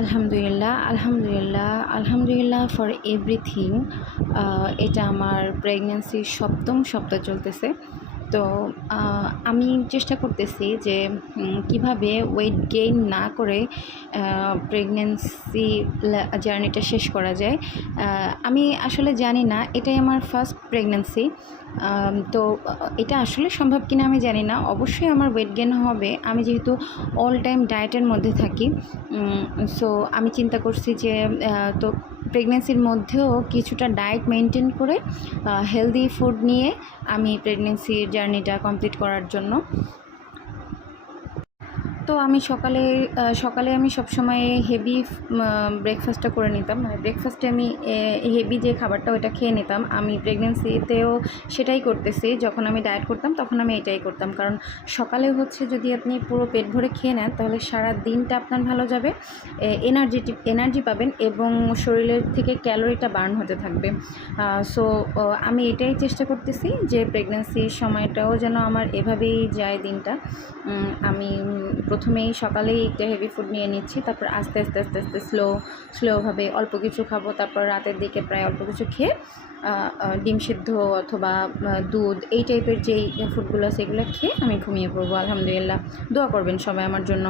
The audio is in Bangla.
আলহামদুলিল্লাহ, আলহামদুলিল্লাহ, আলহামদুলিল্লাহ ফর এভরিথিং। এটা আমার প্রেগন্যান্সির ৭ম সপ্তাহ চলতেছে। তো আমি চেষ্টা করতেছি যে কিভাবে ওয়েট গেইন না করে প্রেগন্যান্সি জার্নিটা শেষ করা যায়। আমি আসলে জানি না, এটাই আমার ফার্স্ট প্রেগন্যান্সি। তো এটা আসলে সম্ভব কিনা আমি জানি না। অবশ্যই আমার ওয়েট গেইন হবে, আমি যেহেতু অল টাইম ডায়েটের মধ্যে থাকি। সো আমি চিন্তা করছি যে তো প্রেগন্যান্সির মধ্যেও কিছুটা ডায়েট মেনটেন করে হেলদি ফুড নিয়ে আমি প্রেগন্যান্সির জার্নিটা কমপ্লিট করার জন্য। তো আমি সকালে আমি সবসময় হেভি ব্রেকফাস্টটা করে নিতাম। মানে ব্রেকফাস্টে আমি হেভি যে খাবারটা ওটা খেয়ে নিতাম। আমি প্রেগন্যান্সিতেও সেটাই করতেছি। যখন আমি ডায়েট করতাম তখন আমি এটাই করতাম, কারণ সকালে হচ্ছে যদি আপনি পুরো পেট ভরে খেয়ে নেন তাহলে সারা দিনটা আপনার ভালো যাবে, এনার্জি পাবেন এবং শরীরের থেকে ক্যালোরিটা বার্ন হতে থাকবে। সো আমি এটাই চেষ্টা করতেছি যে প্রেগন্যান্সির সময়টাও যেন আমার এভাবেই যায় দিনটা। আমি প্রথমেই সকালেই একটা হেভি ফুড নিয়ে নিচ্ছি, তারপর আস্তে আস্তে আস্তে আস্তে স্লোভাবে অল্প কিছু খাবো, তারপর রাতের দিকে প্রায় অল্প কিছু খেয়ে ডিম সিদ্ধ অথবা দুধ এই টাইপের যেই ফুডগুলো সেগুলো খেয়ে আমি ঘুমিয়ে পড়বো। আলহামদুলিল্লাহ, দোয়া করবেন সবাই আমার জন্য।